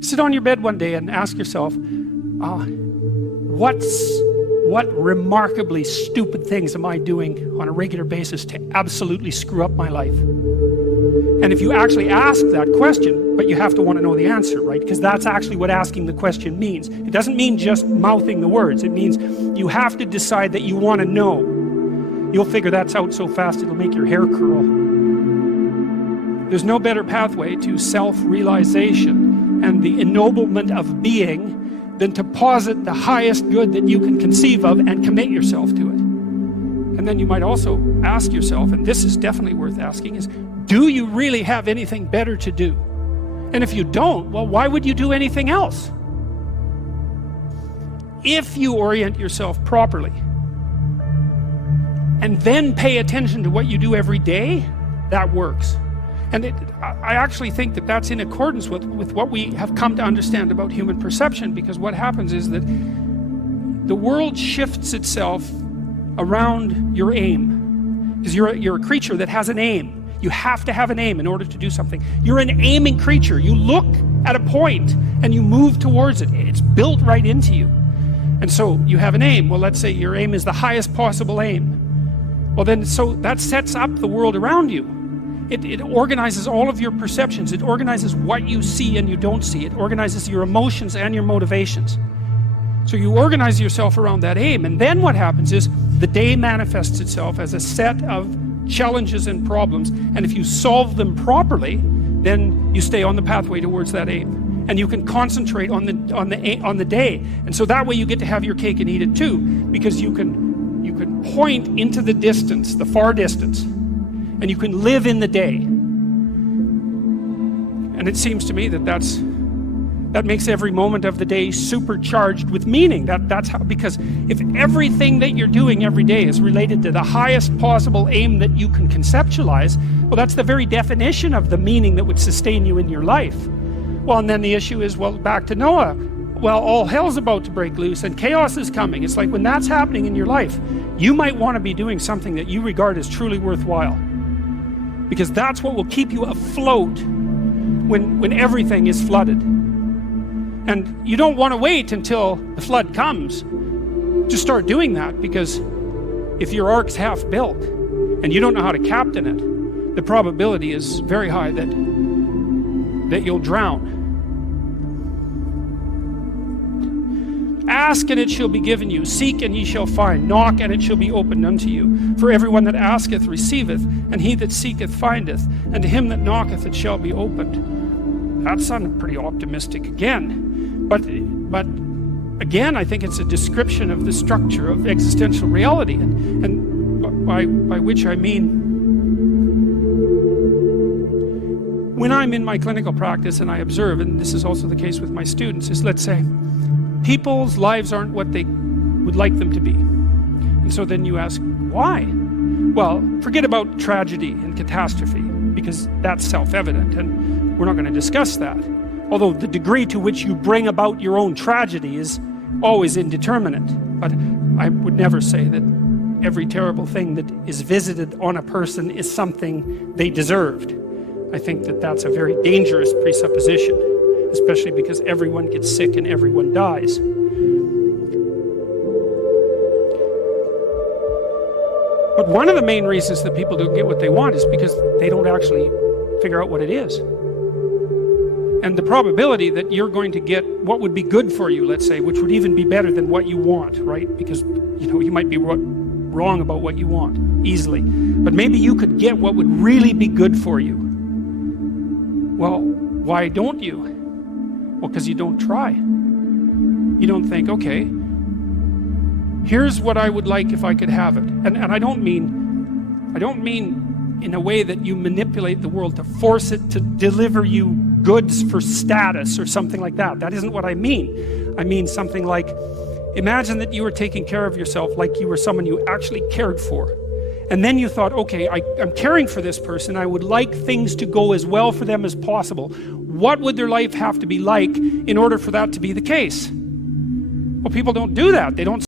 Sit on your bed one day and ask yourself, what remarkably stupid things am I doing on a regular basis to absolutely screw up my life? And if you actually ask that question, but you have to want to know the answer, right? Because that's actually what asking the question means. It doesn't mean just mouthing the words. It means you have to decide that you want to know. You'll figure that out so fast it'll make your hair curl. There's no better pathway to self-realization and the ennoblement of being than to posit the highest good that you can conceive of and commit yourself to it. And then you might also ask yourself, and this is definitely worth asking, is do you really have anything better to do? And if you don't, well, why would you do anything else? If you orient yourself properly and then pay attention to what you do every day, that works. And I actually think that that's in accordance with what we have come to understand about human perception, because what happens is that the world shifts itself around your aim. Because you're a creature that has an aim. You have to have an aim in order to do something. You're an aiming creature. You look at a point and you move towards it. It's built right into you. And so you have an aim. Well, let's say your aim is the highest possible aim. Well then, so that sets up the world around you. It organizes all of your perceptions. It organizes what you see and you don't see. It organizes your emotions and your motivations. So you organize yourself around that aim, and then what happens is the day manifests itself as a set of challenges and problems, and if you solve them properly, then you stay on the pathway towards that aim, and you can concentrate on the day, and so that way you get to have your cake and eat it too, because you can point into the distance, the far distance, and you can live in the day. And it seems to me that that makes every moment of the day supercharged with meaning. That's how, because if everything that you're doing every day is related to the highest possible aim that you can conceptualize, well, that's the very definition of the meaning that would sustain you in your life. Well, and then the issue is, well, back to Noah. Well, all hell's about to break loose and chaos is coming. It's like when that's happening in your life, you might want to be doing something that you regard as truly worthwhile, because that's what will keep you afloat when everything is flooded. And you don't want to wait until the flood comes to start doing that, because if your ark's half built and you don't know how to captain it, the probability is very high that you'll drown. Ask and it shall be given you. Seek and ye shall find. Knock and it shall be opened unto you. For everyone that asketh receiveth, and he that seeketh findeth, and to him that knocketh it shall be opened. That sounded pretty optimistic again. But again, I think it's a description of the structure of existential reality, and by which I mean, when I'm in my clinical practice and I observe, and this is also the case with my students, is, let's say, people's lives aren't what they would like them to be. And so then you ask, why? Well, forget about tragedy and catastrophe, because that's self-evident, and we're not going to discuss that. Although the degree to which you bring about your own tragedy is always indeterminate. But I would never say that every terrible thing that is visited on a person is something they deserved. I think that that's a very dangerous presupposition, especially because everyone gets sick and everyone dies. But one of the main reasons that people don't get what they want is because they don't actually figure out what it is. And the probability that you're going to get what would be good for you, let's say, which would even be better than what you want, right? Because, you might be wrong about what you want easily, but maybe you could get what would really be good for you. Well, why don't you? Well, because you don't try. You don't think, okay, here's what I would like if I could have it. And I don't mean in a way that you manipulate the world to force it to deliver you goods for status or something like that. That isn't what I mean. I mean something like, imagine that you were taking care of yourself like you were someone you actually cared for. And then you thought, okay, I'm caring for this person. I would like things to go as well for them as possible. What would their life have to be like in order for that to be the case? Well, people don't do that. They don't